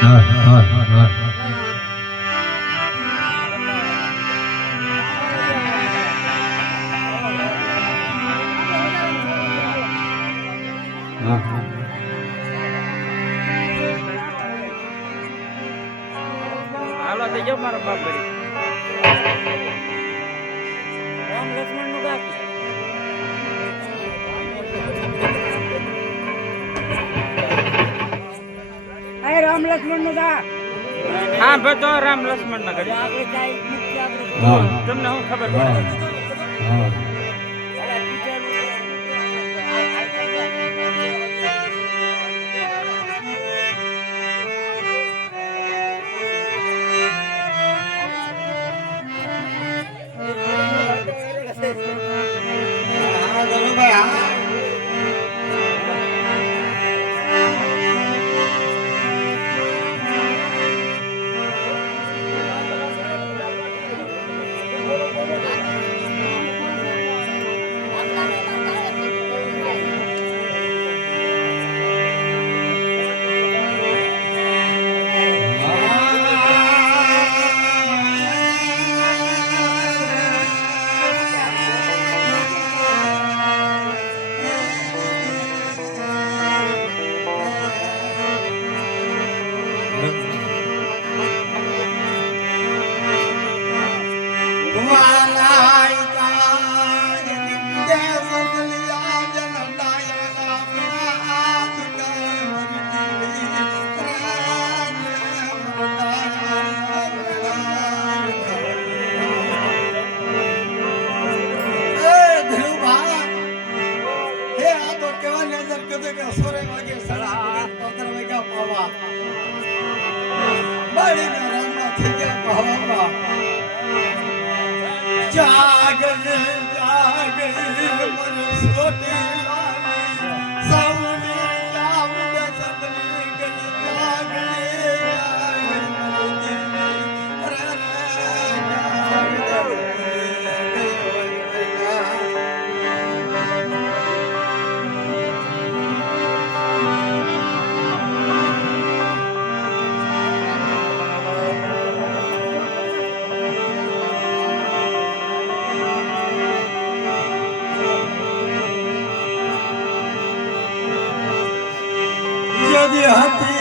હા હા હા હા હાલો તો જો મારો બાપ બરી રામ લક્ષ્મણ નું બાકી રામ લક્ષ્મણ નું દા હા બધો રામ લક્ષ્મણ ના કરી તમને હું ખબર પડે હા જાગ જાગ મન સોટી લાલી સૌની જાવ સતની ગલી જાગ યદી હતી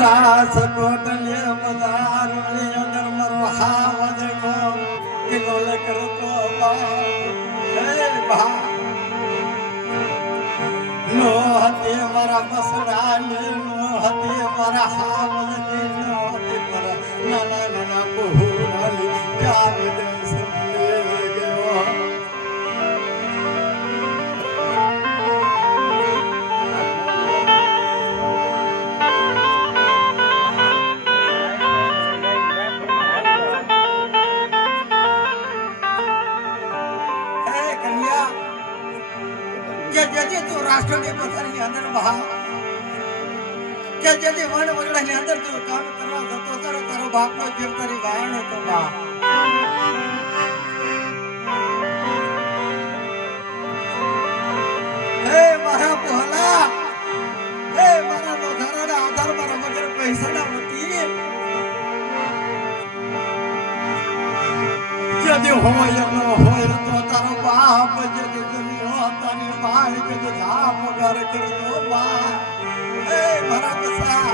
રાસ કોટલે પધાર અંદર મરો હાવજ કો કિલોલ કરતો બા હે બા નો હતે મારા મસડા લે નો હતે મારા હાવજ લે નો હતે મારા નાના નાના બહુરા લે જાવ દે સમને ગયો રાષ્ટ્રની પથારીની અંદર બહા કે જેથી વણ વગડાની અંદર તું કામ કરવા જતો તારો તારો બાપનો જીવ તારી ગાયણ હતો બા હે મારા પોહલા હે મારા લોધારાના આધાર મારા મગર પૈસાના વતી यदि હોય ન હોય તો તારો બાપ જદી જન્યો તારી માલ કે ધામ ઘર કરતો બા એ મારા બસા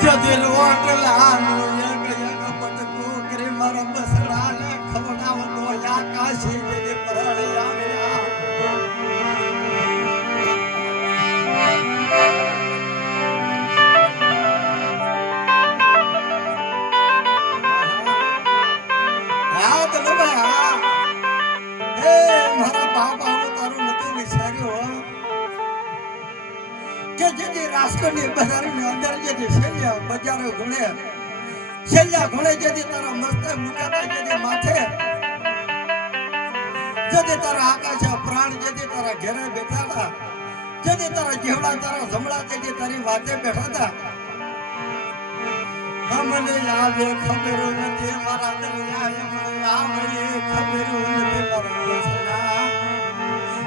જદી રોટલા નો એક એક પટકો કરે મારા બસડા ને ખવડાવતો આકાશી જદી પરળ આવ્યા Hey! જેથી રાષ્ટ્રની બજારની અંદર જેથી શૈયા બજારો ગુણે શૈયા ગુણે જેથી તારા મસ્તક મુકાતા જેથી માથે જેથી તારા આકાશ પ્રાણ જેથી તારા ઘેરે બેઠા હતા જેથી તારા જેવડા તારા જમડા જેથી તારી વાતે બેઠા હતા અમને આવે ખબર નથી મારા દરિયા મને આવે ખબર નથી મારા દોસ્તના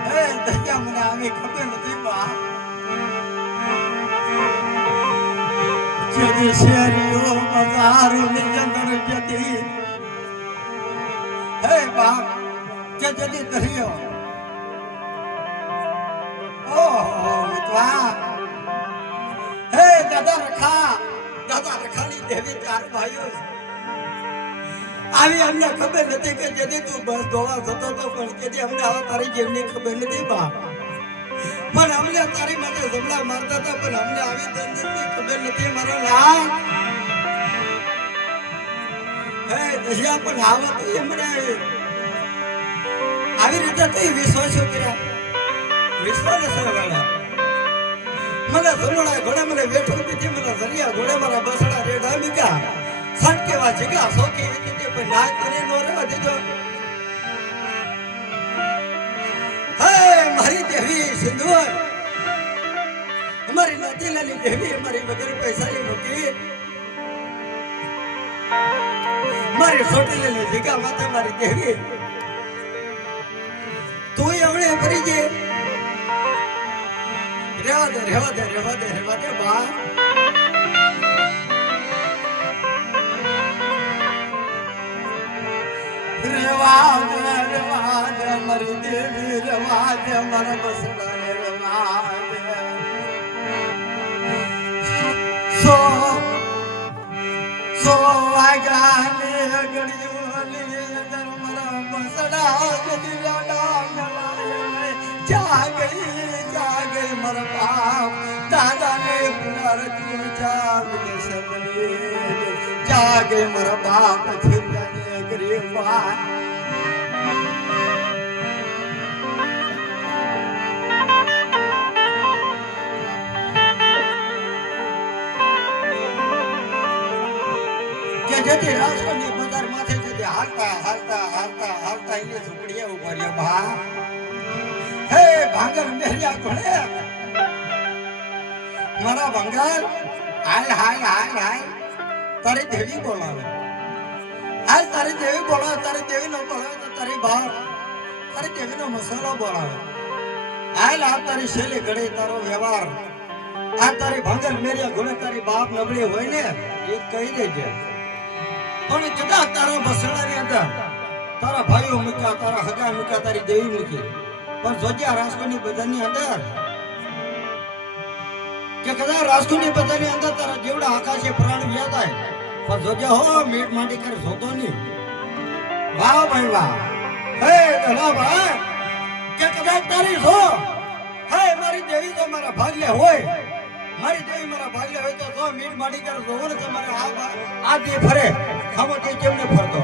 હે દરિયા મને આવે ખબર નથી બા જેથી શેરીઓ બજારો ની અંદર જેથી હે બા કે જેથી દરિયો ઓહો મિત્વા હે દાદા રખાની દેવી ચાર ભાઈઓ આવી અમને ખબર નથી કે જેથી તું બસ ધોવા જતો તો પણ જેથી અમને હવે તારી જેવની ખબર નથી બા પણ અમને તારી માટે જમણા મારતા હતા પણ અમને આવી દંડની ખબર નથી મારા લાલ હે દશિયા પણ આવત એમને આવી રીતે તો વિશ્વાસો કર્યા વિશ્વાસ સરવાળા મને જમણા ઘોડે મને બેઠો દીધી મને જરિયા ઘોડે મારા બસડા રેડા મીકા સટકેવા જીગા સોકી દીધી પણ ના કરી નો રહેવા દીધો હે મારી દેવી સિંધુર અમારી નદીલાની દેવી અમારી વગર પૈસાની મૂકી મારી સોટેલી જીગા માતા મારી દેવી તું એવડે ભરી જે રહેવા દે બા રેવા દે મારી દેવી રેવા દે મારા બસડા રેવા દે સો વાગાની ગળીઓની અંદર મારા બસડા જતી રાડા જા ગઈ મારા બાપ દાદા ને પુનરતી જા ગઈ મારા બાપ થિરજાને ગરીબા કે જેથી રાષ્ટ્રની બજાર માથે જેથી હાલતા એને ઝૂંપડીએ ઉભા રહ્યા બા હે ભાંગર મેરિયા ઘોડે મારા ભંગાર હાલ તારી દેવી બોલાવે હાલ તારી દેવી બોલાવે તારી દેવી નો બોલાવે તો તારી બાપ તારી દેવી નો મસાલો બોલાવે હાલ આ તારી શૈલી ઘડી તારો વ્યવહાર આ તારી ભાંગર મેરિયા ઘોડે તારી બાપ નબળી હોય ને એ કહી દેજે પણ જુદા તારા બસડાની અંદર તારા ભાઈઓ મૂક્યા તારા હગા મૂક્યા તારી દેવી મૂકી પણ જોજ્યા રાષ્ટ્રની બજારની અંદર કે કદાચ રાષ્ટ્રની બજારની અંદર તારા જેવડા આકાશે પ્રાણ વ્યા થાય પણ જોજ્યા હો મીટ માંડી કરે જોતો નહીં વાહ ભાઈ વાહ હે દલા ભાઈ કે કદાચ તારી જો હે મારી દેવી તો મારા ભાગલે હોય મારી દેવી મારા ભાગલે હોય તો જો મીટ માંડી કરે જોવો ને તમારે આ દે ફરે ખામો તે કેમને ફરતો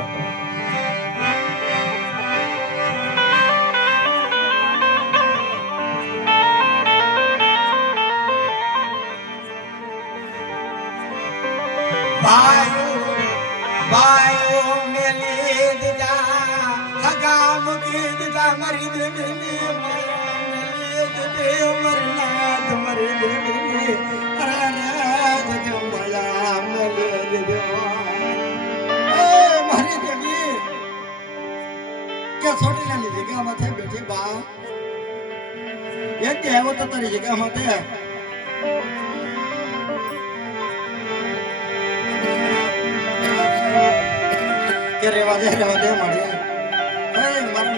ભાઈઓ મેલી દીધા હગા મૂકી દીધા મારી દેવી મેલી દીધી મરનાથ મારી દેવી મારી દેવી કે છોટીલાની જગ્યામાં થઈ બેઠી બા એક કે આવ્યો તો તારી જગ્યામાં તે કે રેવા દે મળ્યા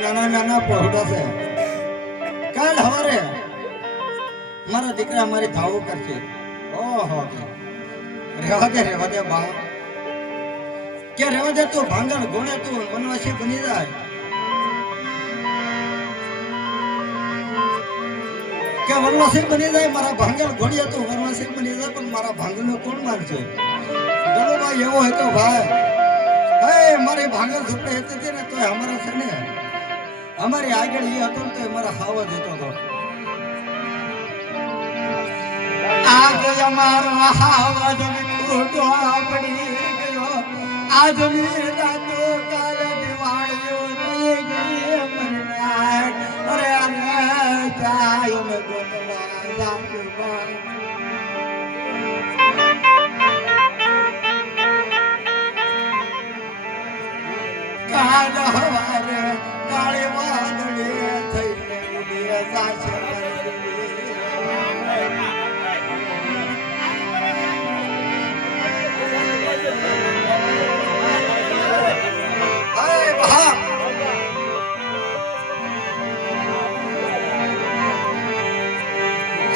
મારા નાના પહોડા છે કાલ હવારે મારા દીકરા મારી ધાવો કરશે ઓહો રેવા દે બા કે રેવા દે તું ભાંગણ ગોણે તું વનવાસી બની જાય કે વનવાસી બની જાય મારા ભાંગણ ઘોડિયા તું વનવાસી બની જાય પણ મારા ભાંગણનો કોણ માનશે દલોભાઈ એવો હતો ભાઈ હે મારી ભાંગણ ઝૂંપડે હતી ને તોય અમારા છે ને અમારી આગળ એ હતો ને તો મારા હાવ જ હતો આજ અમારો હાવજ ખોટો પડી ગયો આજની રાતો કાલ દિવાળીઓ થઈ ગઈ અરે અરે જાય ને ગોતવા જાગવા કાલ હવારે કાળે વાદળે થઈને ઉડે જાશે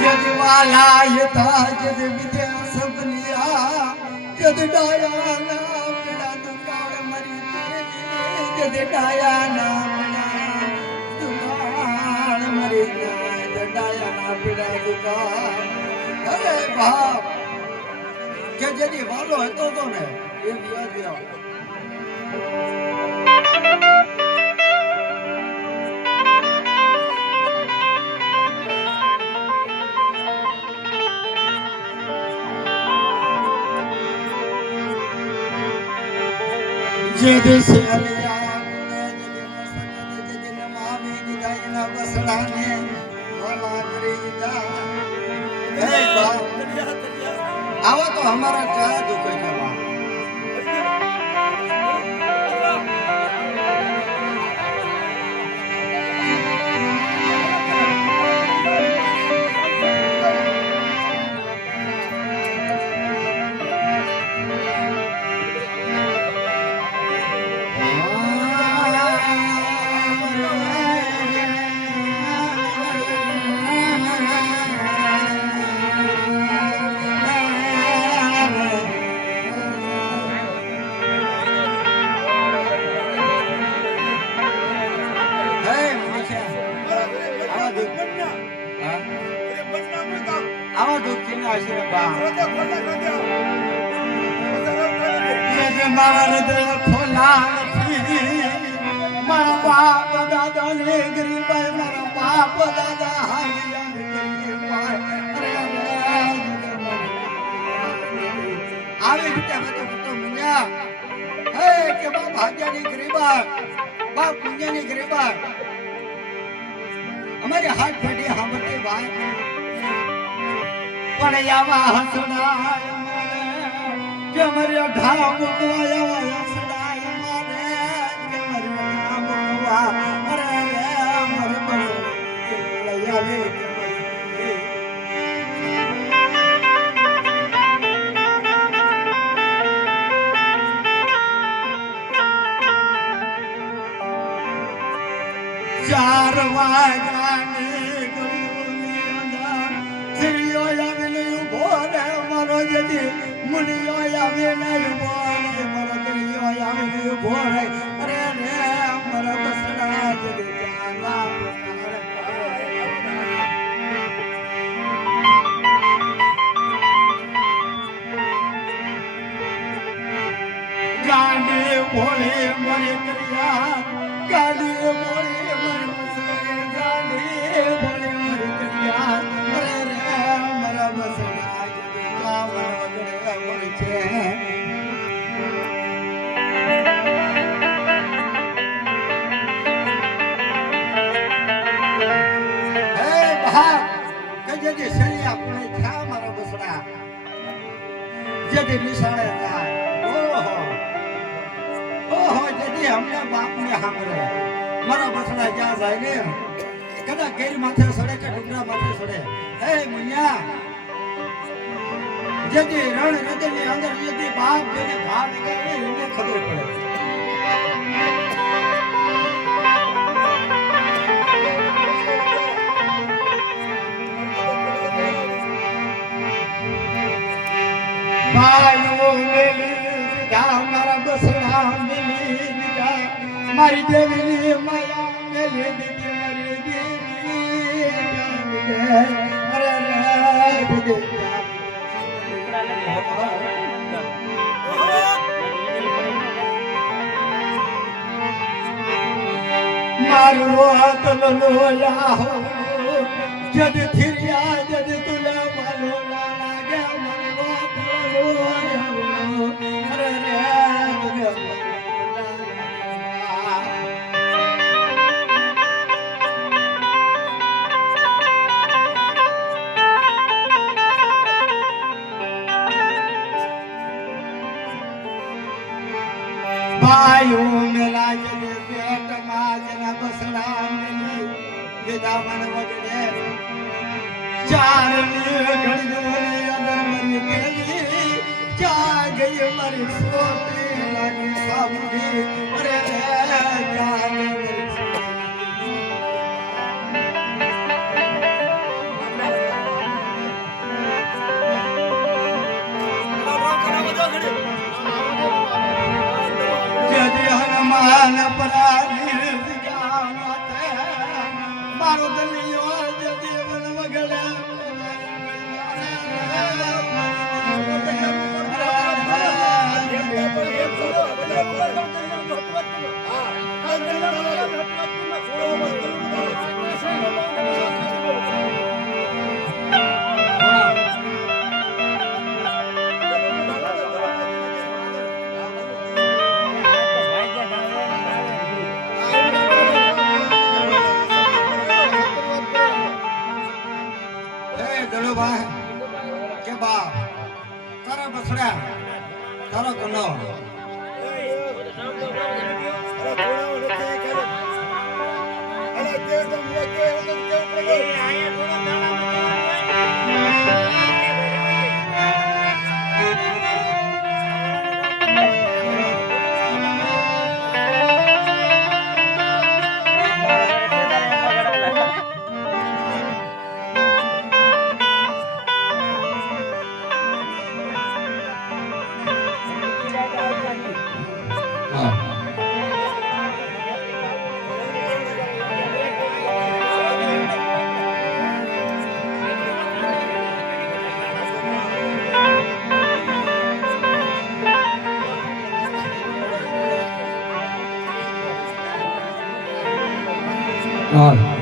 जजवाला ये था जज विद्या सबनिया जज डाया ना पड़ा दुकान मरी जज डाया ना पड़ा दुकान मरी जज डाया ना पड़ा दुकान अरे बाप કે જેની વાલો હતો તો ને એ યાદ આવ જે દેશે અલિયા જે મસકત જે મામી દીદાના બસડાને વાલા કરી જા હે બાપ આવો તો हमारा क्या दुख है जवान આવા દુઃખી ના આશીર્વાદ મારા હૃદય ખોલા નથી મારા બાપ દાદા ને ગરીબ મારા બાપ દાદા આવી રીતે બધું મુન્યા હે કે બાપ ભાગ્યાની ગરીબા બાપ પુણ્યની ગરીબા અમારી હાથ ફેટી સાંભળતી વાત પણ આવા હસડાય કે મર્યો ઢા મુકવા આવા હસડાય મારે કે મર્યો ઢા મુકવા અરે રે મર બસ લઈ આવે ચાર વાગ્યાની ગળીઓ આવીને ઉભો રે મારો જતી મુનિયો આવીને ઉભો રે મારો ગળીઓ આવીને ઉભો રે અરે રે મારા બસડા જતી જાના ગાંડી ભોળે મરે કર્યા ગાંડી ભોળે મારા બસડા જ્યાં જાય ને કદાચ ગેર માથે સડે કે ડુંગરા માથે સડે હે મુનિયા જેથી રણ હૃદય ની અંદર જેથી બાપ જેને ભાવ નીકળે એને ખબર પડે ભાઈઓ મેલી દીધા મારા બસડા મેલી દીધા મારી દેવીની માયા મેલી દીધી મારી દેવી અરે મારું હાથ લોયા હો જદ થિરિયા જદ તુલા માલો લાલા દામન વગડે ચાર ઘડી અંદર મરી ગઈ ક્યાં ગઈ મારી છોટી લાગી સામરી અરે ક્યાં ગઈ મારી હનુમાન પરાગીર ગામતે મારો દલિયો દેવન વગડે કે બાપ તારા બસડા તારો કનો હા